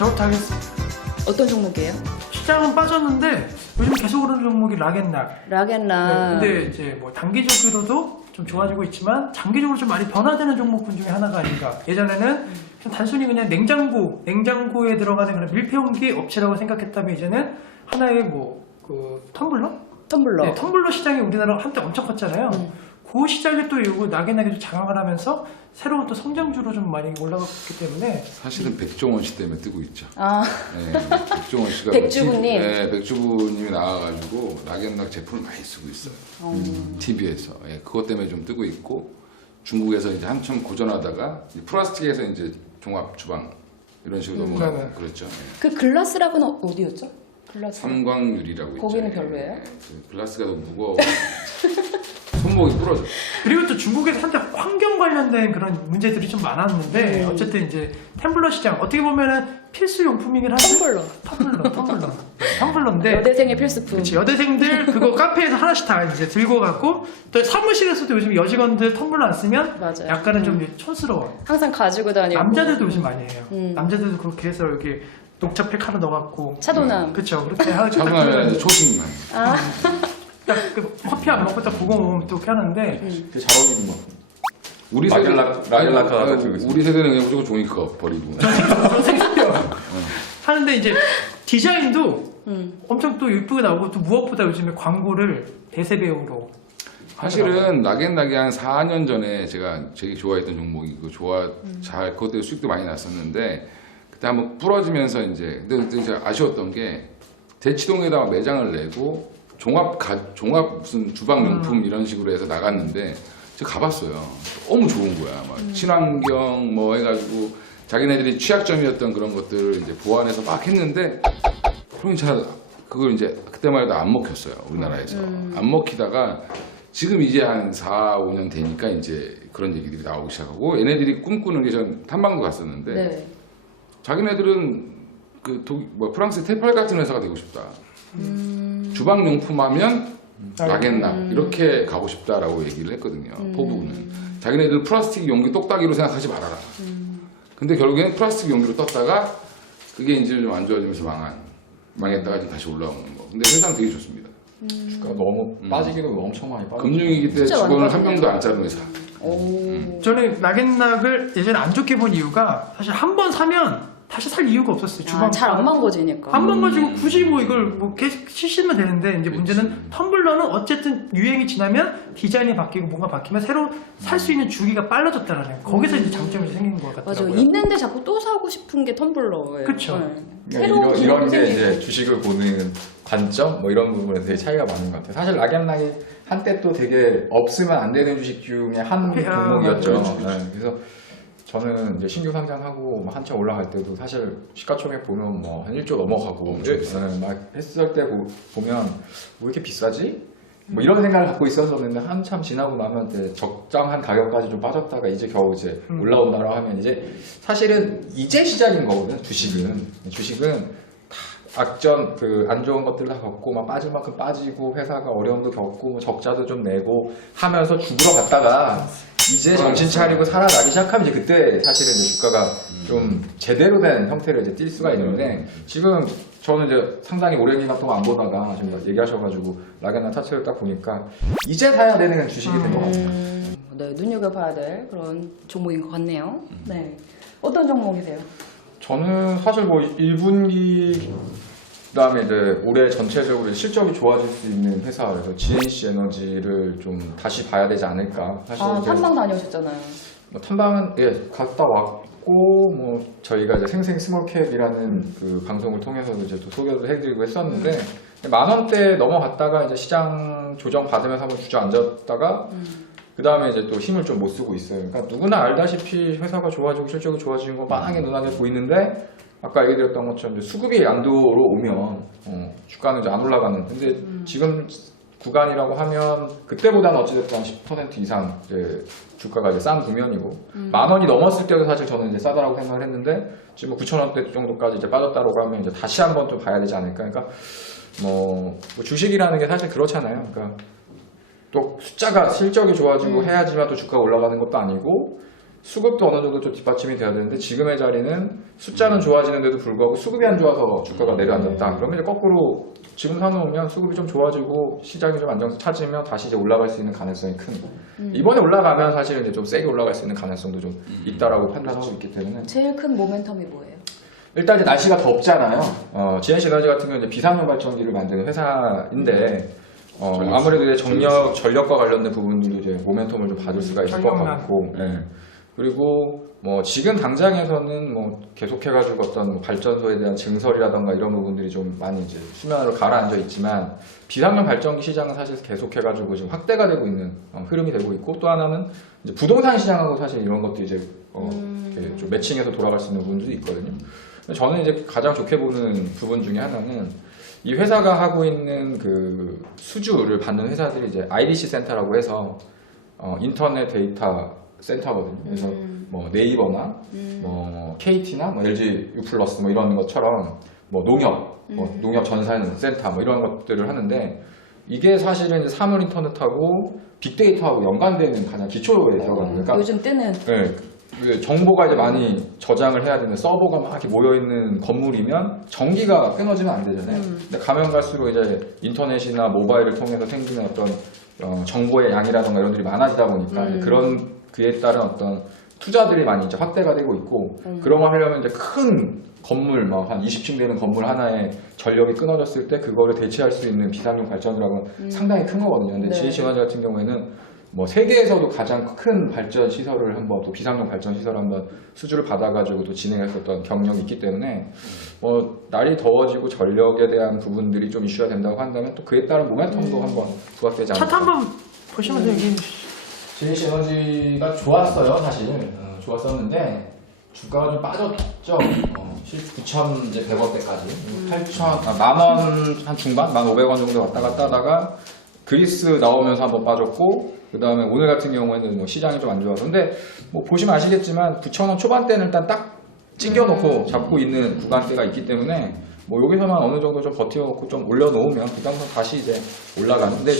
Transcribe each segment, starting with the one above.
저부터 하겠습니다. 어떤 종목이에요? 시장은 빠졌는데 요즘 계속 오르는 종목이 락앤락. 락앤락. 근데 이제 뭐 단기적으로도 좀 좋아지고 있지만 장기적으로 좀 많이 변화되는 종목군 중에 하나가 아닌가. 예전에는 그냥 단순히 그냥 냉장고에 들어가는 그런 밀폐용기 업체라고 생각했다면 이제는 하나의 뭐 그 텀블러? 텀블러. 네, 텀블러 시장이 우리나라 한때 엄청 컸잖아요. 그 시장에 또 요거 낙연하게 좀 장악을 하면서 새로운 또 성장주로 좀 많이 올라갔기 때문에 사실은 백종원 씨 때문에 뜨고 있죠. 아, 네, 백종원 씨가 백주부님. 네, 백주부님이 나와가지고 락앤락 제품을 많이 쓰고 있어요. TV에서. 예, 그것 때문에 좀 뜨고 있고 중국에서 이제 한참 고전하다가 이제 플라스틱에서 이제 종합 주방 이런 식으로 넘어가고 네. 그랬죠. 예. 그 글라스락은 어디였죠? 글라스. 삼광유리라고 있죠. 거기는 예, 별로예요? 그 글라스가 너무 무거워. 손목이 부러져. 그리고 또 중국에서 한때 환경 관련된 그런 문제들이 좀 많았는데 어쨌든 이제 텀블러 시장 어떻게 보면은 필수 용품이긴 한데 텀블러인데 여대생의 필수품. 그치, 여대생들 그거 카페에서 하나씩 다 이제 들고 가고 또 사무실에서도 요즘 여직원들 텀블러 안 쓰면 맞아요. 약간은 좀 촌스러워. 항상 가지고 다니고. 남자들도 요즘 많이 해요. 남자들도 그렇게 해서 이렇게 녹차팩 하나 넣어갖고 차도남. 그쵸 그렇게 하고 차분하면 초심만. 딱 그 커피 안 먹고 딱 그거 먹으면 또 이렇게 하는데 그 잘 어울리는 거. 우리 락앤락하다가 아니, 들고 있어. 우리 세대는 그냥 무조건 종이컵 버리고. 하는데 이제 디자인도 엄청 또 예쁘게 나오고 또 무엇보다 요즘에 광고를 대세배우로 사실은 락앤락이 한 4년 전에 제가 되게 좋아했던 종목이고 잘 그것 때문에 수익도 많이 났었는데 그때 한번 부러지면서 이제 근데 그때 이제 아쉬웠던 게 대치동에다가 매장을 내고 종합 무슨 주방용품 이런 식으로 해서 나갔는데 제가 가봤어요. 너무 좋은 거야. 막 친환경 뭐 해가지고 자기네들이 취약점이었던 그런 것들을 이제 보완해서 막 했는데 그럼 잘 그걸 이제 그때만 해도 안 먹혔어요. 우리나라에서 안 먹히다가 지금 이제 한 4, 5년 되니까 이제 그런 얘기들이 나오기 시작하고 얘네들이 꿈꾸는 게 전 탐방도 갔었는데 네. 자기네들은 프랑스 테팔 같은 회사가 되고 싶다. 주방용품 하면 락앤락 이렇게 가고 싶다라고 얘기를 했거든요. 포부는 자기네들 플라스틱 용기 똑딱이로 생각하지 말아라. 근데 결국에는 플라스틱 용기로 떴다가 그게 이제 좀 안 좋아지면서 망했다가 지금 다시 올라오는 거. 근데 회사는 되게 좋습니다. 주가가 너무 빠지기도 엄청 많이 빠져. 금융위기 때 진짜 많이 직원을 한 빠졌네요. 명도 안 자른 회사. 저는 락앤락을 예전에 안 좋게 본 이유가 사실 한 번 사면 다시 살 이유가 없었어요. 주방 잘 안 망가지니까. 한 번 가지고 굳이 뭐 이걸 뭐 계속 시시면 되는데 이제 문제는 텀블러는 어쨌든 유행이 지나면 디자인이 바뀌고 뭔가 바뀌면 새로 살 수 있는 주기가 빨라졌다라는 거기서 이제 장점이 생기는 것 맞아. 같더라고요. 있는데 자꾸 또 사고 싶은 게 텀블러예요. 그쵸. 그러니까 이런 게 생기고. 이제 주식을 보는 관점 뭐 이런 부분에 되게 차이가 많은 것 같아요. 사실 락앤락이 한때 또 되게 없으면 안 되는 주식 중에 한 종목이었죠. 그렇죠. 네, 그래서 저는 이제 신규 상장하고 막 한참 올라갈 때도 사실 시가총액 보면 뭐 한 1조 넘어가고 막 했을 때 보면 왜 이렇게 비싸지? 뭐 이런 생각을 갖고 있었었는데 한참 지나고 나면 이제 적정한 가격까지 좀 빠졌다가 이제 겨우 이제 올라온다고 하면 이제 사실은 이제 시작인 거거든. 주식은 다 악전 안 좋은 것들 다 겪고 막 빠질 만큼 빠지고 회사가 어려움도 겪고 뭐 적자도 좀 내고 하면서 죽으러 갔다가 이제 정신 차리고 살아나기 시작하면 이제 그때 사실은 이제 주가가 좀 제대로 된 형태를 이제 띌 수가 있는데 지금 저는 이제 상당히 오랜 기간 동안 안 보다가 지금 얘기하셔가지고 락앤락 차트를 딱 보니까 이제 사야 되는 주식이 된 것 같아요. 네, 눈여겨봐야 될 그런 종목인 것 같네요. 네. 어떤 종목이세요? 저는 사실 뭐 1분기 그다음에 이제 올해 전체적으로 실적이 좋아질 수 있는 회사 그래서 GNC 에너지를 좀 다시 봐야 되지 않을까. 사실 이제 탐방 다녀오셨잖아요. 뭐 탐방은 갔다 왔고 뭐 저희가 이제 생생 스몰캡이라는 그 방송을 통해서도 이제 또 소개도 해드리고 했었는데 10,000원대 넘어갔다가 이제 시장 조정 받으면서 한번 주저앉았다가 그 다음에 이제 또 힘을 좀 못 쓰고 있어요. 그러니까 누구나 알다시피 회사가 좋아지고 실적이 좋아지는 거 뻔하게 눈앞에 보이는데 아까 얘기 드렸던 것처럼 이제 수급이 안도로 오면 주가는 이제 안 올라가는. 근데 지금 구간이라고 하면 그때보다는 어찌됐든 한 10% 이상 이제 주가가 이제 싼 국면이고 10,000원이 넘었을 때도 사실 저는 이제 싸다라고 생각을 했는데 지금 9,000원대 정도까지 이제 빠졌다고 하면 이제 다시 한번 좀 봐야 되지 않을까. 그러니까 뭐 주식이라는 게 사실 그렇잖아요. 그러니까 또 숫자가 실적이 좋아지고 해야지만 또 주가가 올라가는 것도 아니고 수급도 어느 정도 좀 뒷받침이 돼야 되는데 지금의 자리는 숫자는 좋아지는데도 불구하고 수급이 안 좋아서 주가가 내려앉았다. 그러면 이제 거꾸로 지금 사놓으면 수급이 좀 좋아지고 시장이 좀 안정성 찾으면 다시 이제 올라갈 수 있는 가능성이 큰 거. 이번에 올라가면 사실은 이제 좀 세게 올라갈 수 있는 가능성도 좀 있다라고 판단할 수 있기 때문에 제일 큰 모멘텀이 뭐예요? 일단 이제 날씨가 덥잖아요. GNC 에너지 같은 경우는 이제 비상용 발전기를 만드는 회사인데 아무래도 이제 전력과 관련된 부분들도 이제 모멘텀을 좀 받을 수가 있을 것 전력난. 같고, 예. 그리고 뭐 지금 당장에서는 뭐 계속해가지고 어떤 뭐 발전소에 대한 증설이라던가 이런 부분들이 좀 많이 이제 수면으로 가라앉아 있지만 비상용 발전기 시장은 사실 계속해가지고 지금 확대가 되고 있는 흐름이 되고 있고 또 하나는 이제 부동산 시장하고 사실 이런 것도 이제 이렇게 좀 매칭해서 돌아갈 수 있는 부분도 있거든요. 저는 이제 가장 좋게 보는 부분 중에 하나는 이 회사가 하고 있는 그 수주를 받는 회사들이 이제 IDC 센터라고 해서 인터넷 데이터 센터거든요. 그래서 뭐 네이버나 뭐 KT나 뭐 LG U+ 뭐 이런 것처럼 뭐 농협, 뭐 농협 전산 센터 뭐 이런 것들을 하는데 이게 사실은 이제 사물 인터넷하고 빅데이터하고 연관되는 가장 기초에 들어가는 그러니까 요즘 뜨는 네, 이게 정보가 이제 많이 저장을 해야 되는 서버가 막 이렇게 모여 있는 건물이면 전기가 끊어지면 안 되잖아요. 근데 가면 갈수록 이제 인터넷이나 모바일을 통해서 생기는 어떤 정보의 양이라던가 이런 들이 많아지다 보니까 이제 그런 그에 따른 어떤 투자들이 많이 이제 확대가 되고 있고 그런 걸 하려면 이제 큰 건물 막 한 20층 되는 건물 하나에 전력이 끊어졌을 때 그거를 대체할 수 있는 비상용 발전이라고 상당히 큰 거거든요. 근데 네. GNC 에너지 같은 경우에는 뭐 세계에서도 가장 큰 발전 시설을 한번 또 비상용 발전 시설을 한번 수주를 받아가지고 또 진행했었던 경력이 있기 때문에 뭐 날이 더워지고 전력에 대한 부분들이 좀 이슈가 된다고 한다면 또 그에 따른 모멘텀도 한번 부각되지 않을까. 차트 한번 보시면서 얘기해 주시죠. GNC 에너지가 좋았어요, 사실. 좋았었는데 주가가 좀 빠졌죠. 9,100원대까지. 10,000원 한 중반? 1,500원 정도 왔다 갔다 하다가 그리스 나오면서 한번 빠졌고 그 다음에 오늘 같은 경우에는 뭐 시장이 좀 안 좋아서 근데 뭐 보시면 아시겠지만 9,000원 초반대는 일단 딱 찡겨놓고 잡고 있는 구간대가 있기 때문에 뭐 여기서만 어느 정도 좀 버텨놓고 좀 올려놓으면 그 다음부터 다시 이제 올라가는데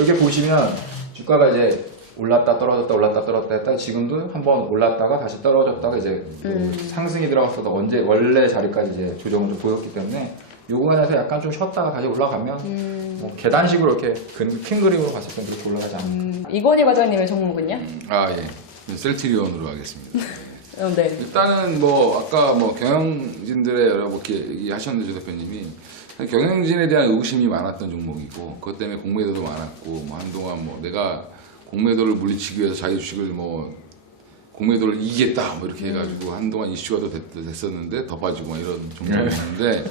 여기 보시면 주가가 이제 올랐다 떨어졌다 올랐다 떨어졌다 했다 지금도 한번 올랐다가 다시 떨어졌다가 이제 그 상승이 들어갔어도 언제 원래 자리까지 이제 조정을 좀 보였기 때문에 요 구간에서 약간 좀 쉬었다가 다시 올라가면 뭐 계단식으로 이렇게 큰 그림으로 봤을 때 그렇게 올라가지 않을까. 이건희 과장님의 종목은요? 예. 셀트리온으로 하겠습니다. 네. 일단은 뭐 아까 뭐 경영진들의 여러 분 얘기하셨는데 조 대표님이 경영진에 대한 의구심이 많았던 종목이고 그것 때문에 공매도도 많았고 뭐 한동안 뭐 내가 공매도를 물리치기 위해서 자기 주식을 뭐 공매도를 이기겠다 뭐 이렇게 해가지고 한동안 이슈가 또 됐었는데 더 빠지고 막 이런 종목이었는데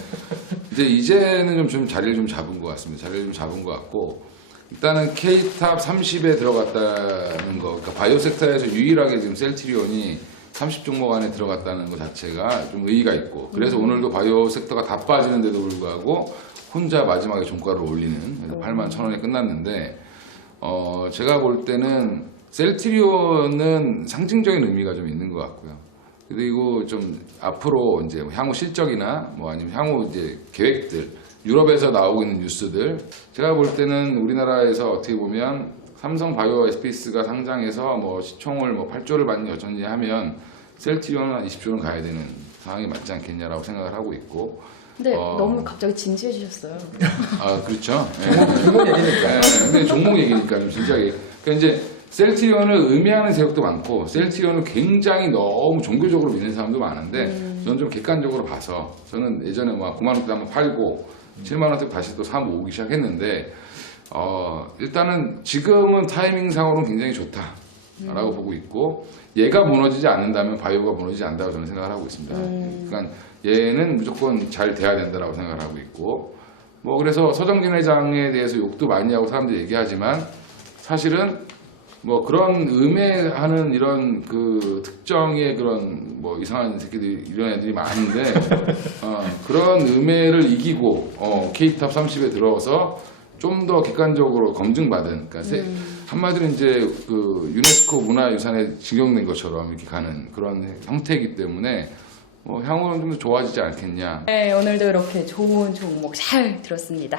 이제는 좀 자리를 좀 잡은 것 같습니다. 자리를 좀 잡은 것 같고 일단은 K탑 30에 들어갔다는 거, 그러니까 바이오 섹터에서 유일하게 지금 셀트리온이 30 종목 안에 들어갔다는 것 자체가 좀 의의가 있고 그래서 오늘도 바이오 섹터가 다 빠지는데도 불구하고 혼자 마지막에 종가를 올리는 그래서 81,000원에 끝났는데 제가 볼 때는 셀트리온은 상징적인 의미가 좀 있는 것 같고요. 그리고 좀 앞으로 이제 향후 실적이나 뭐 아니면 향후 이제 계획들, 유럽에서 나오고 있는 뉴스들, 제가 볼 때는 우리나라에서 어떻게 보면 삼성 바이오 SPS가 상장해서 뭐 시총을 뭐 8조를 받는 여전히 하면 셀트리온은 한 20조는 가야 되는 상황이 맞지 않겠냐라고 생각을 하고 있고. 근데 너무 갑자기 진지해지셨어요. 아 그렇죠. 종목 얘기니까. 근데 종목 얘기니까 좀 진지하게. 그러니까 이제 셀트리온을 의미하는 세력도 많고 셀트리온을 굉장히 너무 종교적으로 믿는 사람도 많은데 저는 좀 객관적으로 봐서 저는 예전에 막 9만 원대 한번 팔고 7만 원대 다시 또 사 모으기 시작했는데 일단은 지금은 타이밍상으로는 굉장히 좋다라고 보고 있고 얘가 무너지지 않는다면 바이오가 무너지지 않는다고 저는 생각을 하고 있습니다. 그러니까 얘는 무조건 잘 돼야 된다라고 생각을 하고 있고 뭐 그래서 서정진 회장에 대해서 욕도 많이 하고 사람들이 얘기하지만 사실은 뭐 그런 음해하는 이런 그 특정의 그런 뭐 이상한 새끼들이 이런 애들이 많은데 그런 음해를 이기고 K탑 30에 들어서 좀 더 객관적으로 검증받은 그러니까 한마디로 이제 그 유네스코 문화유산에 지정된 것처럼 이렇게 가는 그런 형태이기 때문에 뭐 향후는 좀 더 좋아지지 않겠냐. 네, 오늘도 이렇게 좋은 종목 잘 들었습니다.